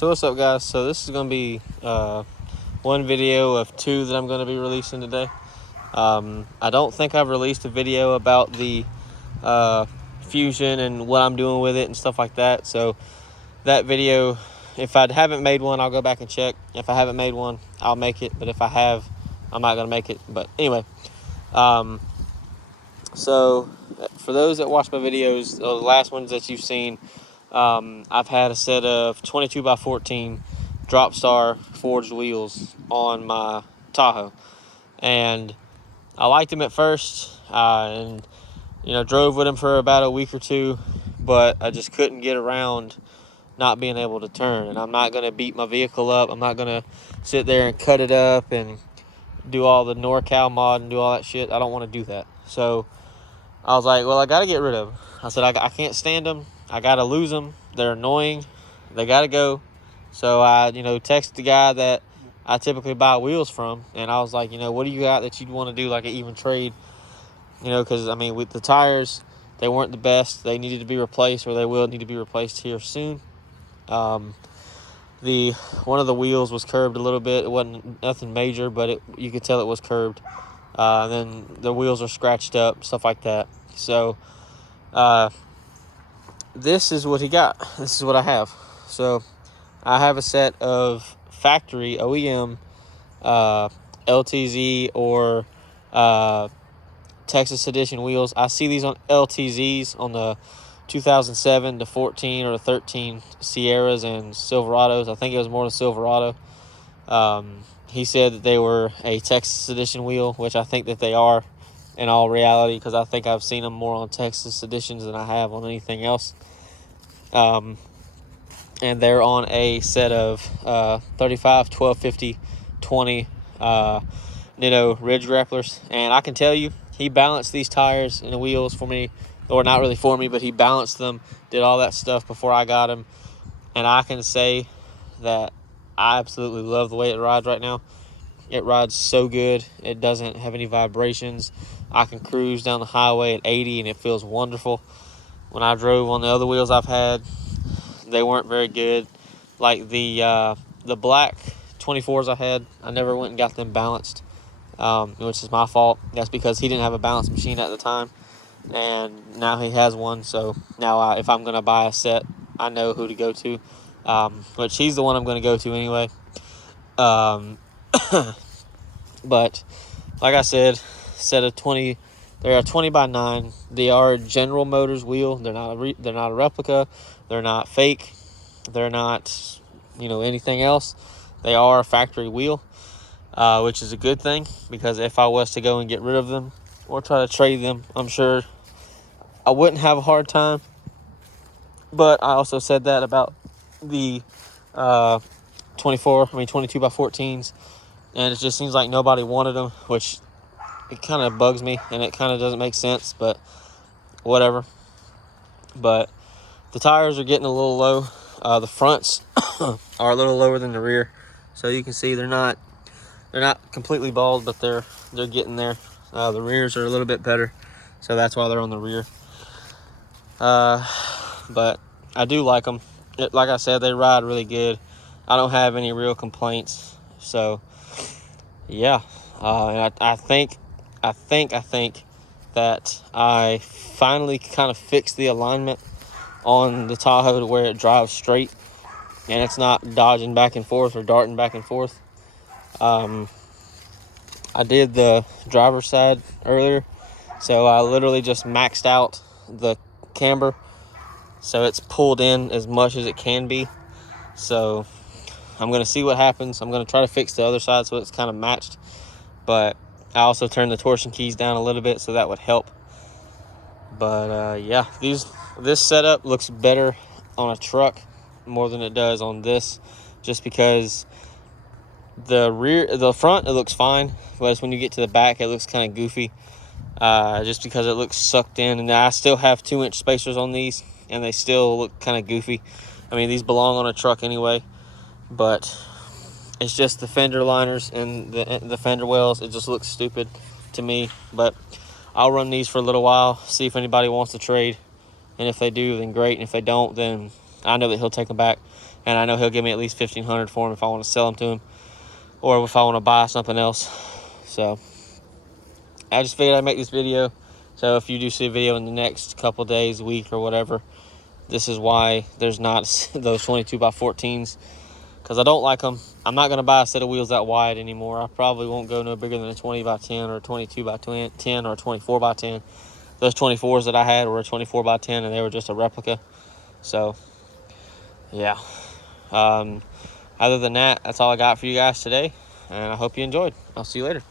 So what's up, guys? So this is going to be one video of two that I'm going to be releasing today. I don't think I've released a video about the Fusion and what I'm doing with it and stuff like that. So that video, if I haven't made one, I'll go back and check. If I haven't made one, I'll make it. But if I have, I'm not going to make it. But anyway, so for those that watch my videos, the last ones that you've seen, I've had a set of 22 by 14 drop star forged wheels on my Tahoe, and I liked them at first, and drove with them for about a week or two, but I just couldn't get around not being able to turn. And I'm not going to beat my vehicle up. I'm not going to sit there and cut it up and do all the NorCal mod and do all that shit. I don't want to do that. So I was like, well, I got to get rid of them. I said, I can't stand them. I got to lose them. They're annoying. They got to go. So I, texted the guy that I typically buy wheels from, and I was like, what do you got that you'd want to do like an even trade? Because, with the tires, they weren't the best. They needed to be replaced, or they will need to be replaced here soon. One of the wheels was curved a little bit. It wasn't nothing major, but you could tell it was curved. Then the wheels are scratched up, stuff like that. So this is what he got. This is what I have. So I have a set of factory OEM LTZ or Texas Edition wheels. I see these on LTZs on the 2007 to 14 or 13 Sierras and Silverados. I think it was more the Silverado. He said that they were a Texas Edition wheel, which I think that they are in all reality, because I think I've seen them more on Texas Editions than I have on anything else. And they're on a set of 35, 12, 50, 20 Nitto Ridge Grapplers. And I can tell you, he balanced these tires and the wheels for me, or not really for me, but he balanced them, did all that stuff before I got them. And I can say that I absolutely love the way it rides right now. It rides so good. It doesn't have any vibrations. I can cruise down the highway at 80 and it feels wonderful. When I drove on the other wheels I've had, they weren't very good. Like the black 24s I had, I never went and got them balanced, which is my fault. That's because he didn't have a balance machine at the time, and now he has one. So now if I'm going to buy a set, I know who to go to, which he's the one I'm going to go to anyway. But like I said, set of 20, they're a 20 by 9. They are General Motors wheel. They're not a replica. They're not fake. They're not, anything else. They are a factory wheel, which is a good thing, because if I was to go and get rid of them or try to trade them, I'm sure I wouldn't have a hard time. But I also said that about the 22 by 14s, and it just seems like nobody wanted them, which it kind of bugs me, and it kind of doesn't make sense, but whatever. But the tires are getting a little low. The fronts are a little lower than the rear, so you can see they're not completely bald, but they're getting there. The rears are a little bit better, so that's why they're on the rear. But I do like them. Like I said, they ride really good. I don't have any real complaints. So yeah, and I think that I finally kind of fixed the alignment on the Tahoe to where it drives straight and it's not dodging back and forth or darting back and forth. I did the driver's side earlier, so I literally just maxed out the camber, so it's pulled in as much as it can be. So I'm going to see what happens. I'm going to try to fix the other side so it's kind of matched, but I also turned the torsion keys down a little bit, so that would help. But yeah, this setup looks better on a truck more than it does on this, just because the front, it looks fine, but it's when you get to the back, it looks kind of goofy, just because it looks sucked in. And I still have 2-inch spacers on these, and they still look kind of goofy. These belong on a truck anyway, but it's just the fender liners and the fender wells. It just looks stupid to me. But I'll run these for a little while, see if anybody wants to trade, and if they do, then great, and if they don't, then I know that he'll take them back, and I know he'll give me at least $1,500 for them if I want to sell them to him, or if I want to buy something else. So I just figured I'd make this video. So if you do see a video in the next couple days, week, or whatever, this is why there's not those 22x14s, because I don't like them. I'm not going to buy a set of wheels that wide anymore. I probably won't go no bigger than a 20x10 or a 22x10 or a 24x10. Those 24s that I had were a 24x10, and they were just a replica. So, yeah. Other than that, that's all I got for you guys today, and I hope you enjoyed. I'll see you later.